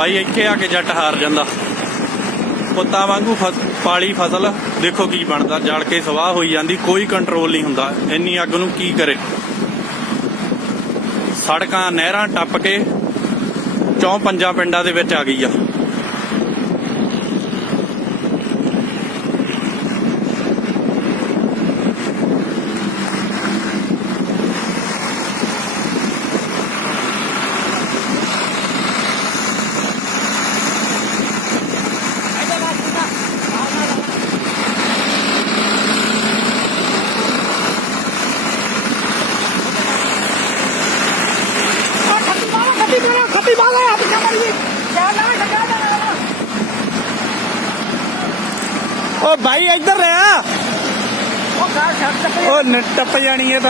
ਬਾਈ ਇੱਥੇ ਆ ਕੇ ਜੱਟ ਹਾਰ ਜਾਂਦਾ। ਪੁੱਤਾਂ ਵਾਂਗੂ ਪਾਲੀ ਫਸਲ ਦੇਖੋ ਕੀ ਬਣਦਾ, ਜਲ ਕੇ ਸਵਾਹ ਹੋਈ ਜਾਂਦੀ, ਕੋਈ ਕੰਟਰੋਲ ਨਹੀਂ ਹੁੰਦਾ। ਇੰਨੀ ਅੱਗ ਨੂੰ ਕੀ ਕਰੇ। ਸੜਕਾਂ ਨਹਿਰਾਂ ਟੱਪ ਕੇ 4-5 ਪਿੰਡਾਂ ਦੇ ਵਿੱਚ ਆ ਗਈ ਆ। ओ भाई इधर रहा, टप जानी है।